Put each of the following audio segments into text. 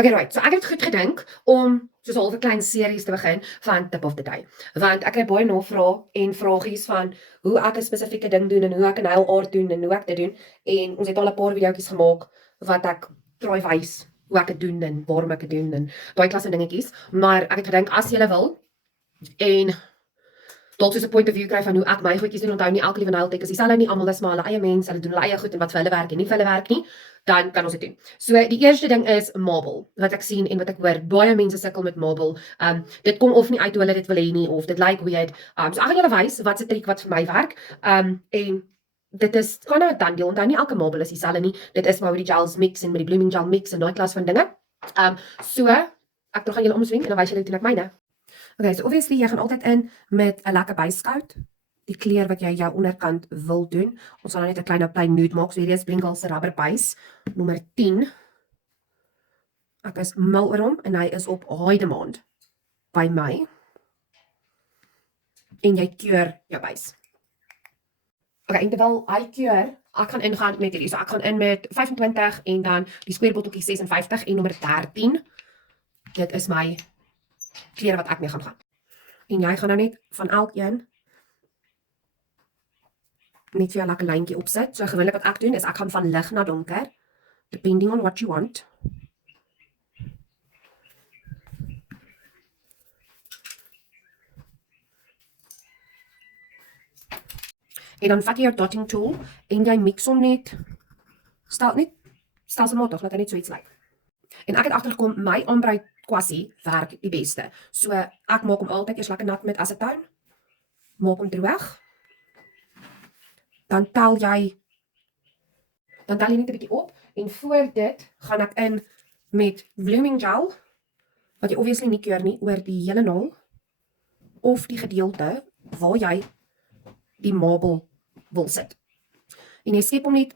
Okay, right. So ek het goed gedink om soos 'n halwe klein series te begin van Tip of the Day. Want ek kry baie navrae en vragies van hoe ek 'n spesifieke ding doen en hoe ek 'n nail art doen en hoe ek dit doen. En ons het al 'n paar videoetjies gemaak wat ek probeer wys hoe ek dit doen en waarom ek dit doen en daai klas van dingetjies. Maar ek het gedink as jy wil en dalk soos 'n point of view kry van hoe ek my goedjies doen. Onthou nie elke liewe nail tech is dieselfde nie, almal is maar hulle eie mense, hulle doen hulle eie goed en wat vir hulle werk en nie vir hulle werk nie, dan kan ons dit doen. So die eerste ding is marble, wat ek sien en wat ek hoor, baie mense sukkel met marble. Dit kom of nie uit hoe hulle dit wil hê nie of dit lyk weird. So ek gaan julle wys wat se triek wat vir my werk. En dit is kan nou 'n tandeel, onthou nie elke marble is dieselfde nie. Dit is maar hoe die gels mix en met die blooming gel mix en daai klas van dinge. So ek gaan julle omswing en dan wys julle hoe ek myne. Okay, so obviously jy gaan altyd in met 'n lekker byskout, die kleur wat jy jou onderkant wil doen. Ons gaan nou net 'n klein plain nude maak, so hierdie is Blingle se rubber base, nommer 10. Ek is mal oor hom en hy is op high demand by my. En jy keur jou base. Okay, en terwyl hy keur, ek gaan ingaan met hierdie, so ek gaan in met 25 en dan die square botteltjie 56 en nommer 13. Dit is my kleur wat ek mee gaan. En jy gaan nou net van elkeen net vir 'n lekker lyntjie opsit. So gewoonlik wat ek doen is ek gaan van lig na donker, depending on what you want. En dan vat jy jou dotting tool en jy mix hom net stelselmatig, laat hy net so iets lyk. En ek het agtergekom my ombrei kwassie werk die beste. So ek maak hom altyd eers lekker nat met asetoon. Maak hom droog. Dan tel jy net 'n bietjie op en voor dit gaan ek in met blooming gel wat jy obviously nie keur nie oor die hele naal of die gedeelte waar jy die marble wil sit. En jy skep hom net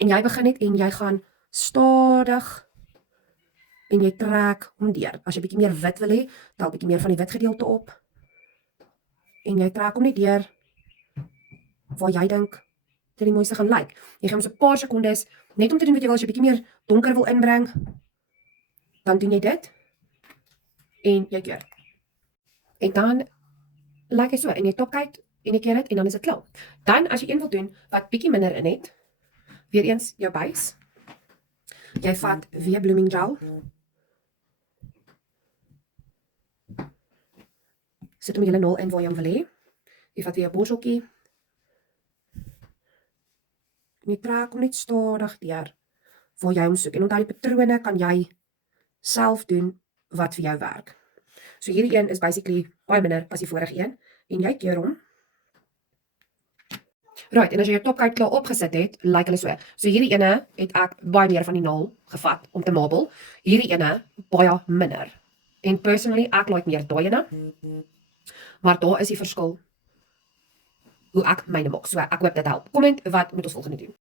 en jy begin net en jy gaan stadig en jy trek hom deur. As jy bietjie meer wit wil hê, tel bietjie meer van die wit gedeelte op. En jy trek hom net deur waar jy dink dit die mooiste gaan lyk. Jy gee hom so 'n paar sekondes net om te doen wat jy wil. As jy bietjie meer donker wil inbring, dan doen jy dit en jy keur. En dan lyk hy so en jy topkyk en jy keer dit en dan is dit klaar. Dan as jy een wil doen wat bietjie minder in het, weer eens jou base. Jy vat weer blooming gel. Sit hom julle naal in waar jy hom wil hê. Jy vat weer 'n botteltjie. En jy trek hom net stadig deur waar jy hom soek. En onthou die patrone kan jy self doen wat vir jou werk. So hierdie een is basically baie minder as die vorige een en jy keur hom. Right, en as jy jou topkyk klaar opgesit het, lyk hulle so. So hierdie ene het ek baie meer van die naal gevat om te marble. Hierdie ene baie minder. En personally ek like meer daai ene. Maar daar is die verskil hoe ek myne maak. So ek hoop dit help. Comment wat moet ons volgende doen.